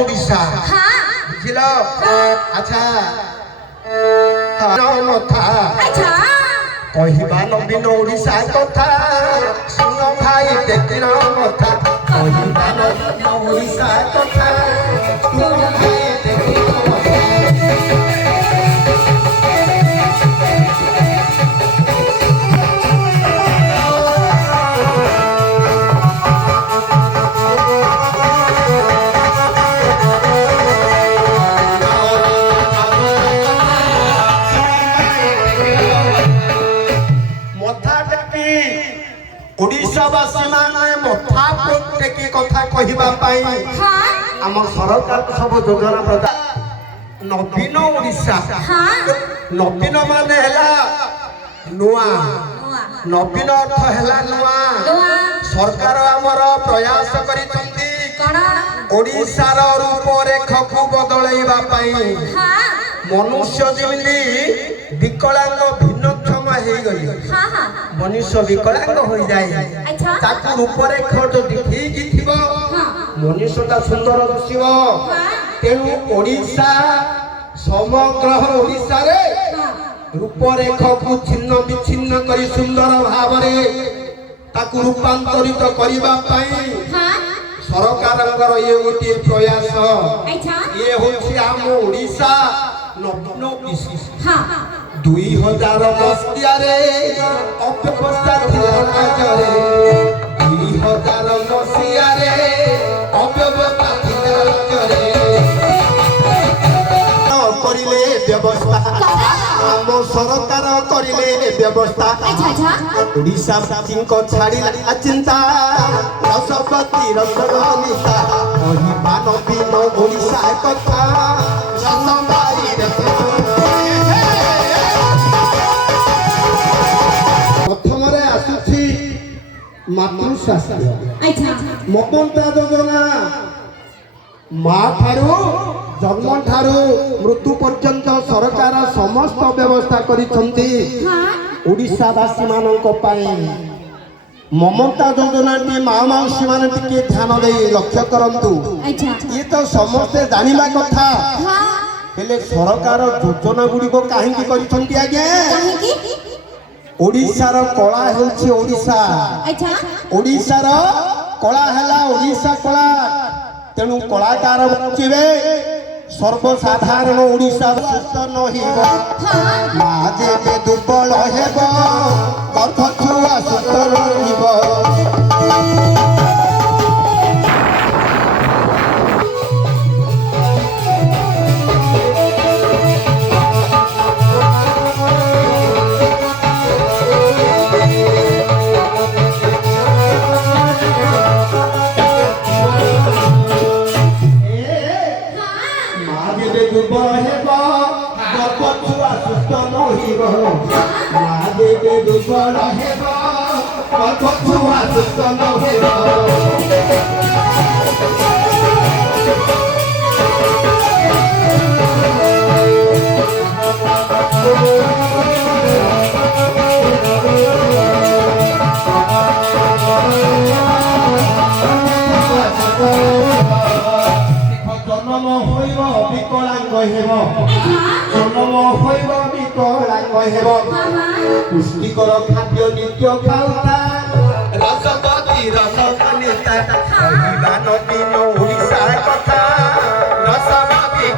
ओडिशा बुझिल अच्छा था कहवा नवीन ओडिशा कथा सुन भाई देखी कथा कहवा नवीन ओडिशा कथा सुन भाई देखी ओडिशावासी माने मथा टेकी कथा कहवा पाई आम सरकार सब योजना प्रदान नवीन ओडिशा नवीन माने हला नुआ नवीन अर्थ हला नुआ सरकार आमर प्रयास करिसंती ओडिशार रूपरेख को बदलैबा पाई मनुष्य जेमिति विकलांग भिन्नक्षम हे गली मनुष्य विकलांग हो जाए ताकू रूपरेख जदि ठीक थिबो मनुष्यटा सुंदर दिसिबो तेणु ओडिशा समग्र ओडिशा रे रूपरेख को छिन्न विच्छिन्न करी सुंदर भाव रे ताकू रूपांतरित करिबा पई सरकारंगर ये गोटे प्रयास ये होछि आम ओडिशा नवीन ओडिशा 2000 मसीहा रे अव्यवस्था थिला जरे 2000 मसीहा रे अव्यवस्था थिला जरे करिले व्यवस्था आम सरकार करिले व्यवस्था ओडिशा को छाड़िला चिंता रसपति रसगनिता कहवा नवीन ओडिशा कथा रसमारी प्रथमरे आसुछि मातृशास्त्र ममता योजना माँ ठारू जन्म ठारू मृत्यु पर्यंत सरकार समस्त व्यवस्था करिसंती ओडिशावासी मानक पाई ममता योजना टी माँ मौसी मान टिके ध्यान दे लक्ष्य करंतु ये तो समस्ते जानिबा कथा हेले सरकार योजना गुडी को काहे की करिसंती आगे ओडिशार कला हेउछि ओडिशा ओडिशार कला हैला ओडिशा कला तेणु कलाकार बचिबे सर्वसाधारण ओडिशा सुस्थ नहिबो माँ जेबे दुर्बल हेबो गर्भ छुआ सुस्थ रहिबो जन्म होइब विकलांग हेब जन्म होइब विकलांग हेब पुष्टिकर खाद्य नित्य खाउता रसपति रसकनिता कहवा नवीन ओडिशा कथा रसपति